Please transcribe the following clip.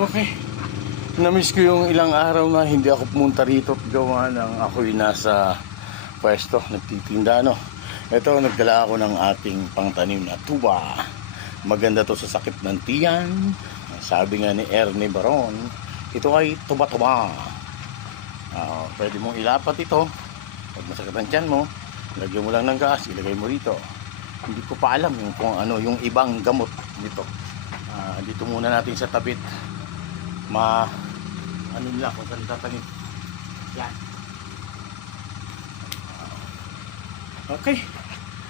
Okay. Namiss ko yung ilang araw na hindi ako pumunta rito at gawa ng ako'y nasa pwesto, nagtitinda, no? Ito, nagdala ako ng ating pangtanim na tuba. Maganda to sa sakit ng tiyan. Sabi nga ni Ernie Baron, ito ay tuba-tuba. Pwede mong ilapat ito. Pag masakit ang tiyan mo, lagyan mo lang ng gas, ilagay mo rito. Hindi ko pa alam yung kung ano yung ibang gamot nito. Dito muna natin sa tabit. Ano nila kung saan tatanim. Yan. Okay.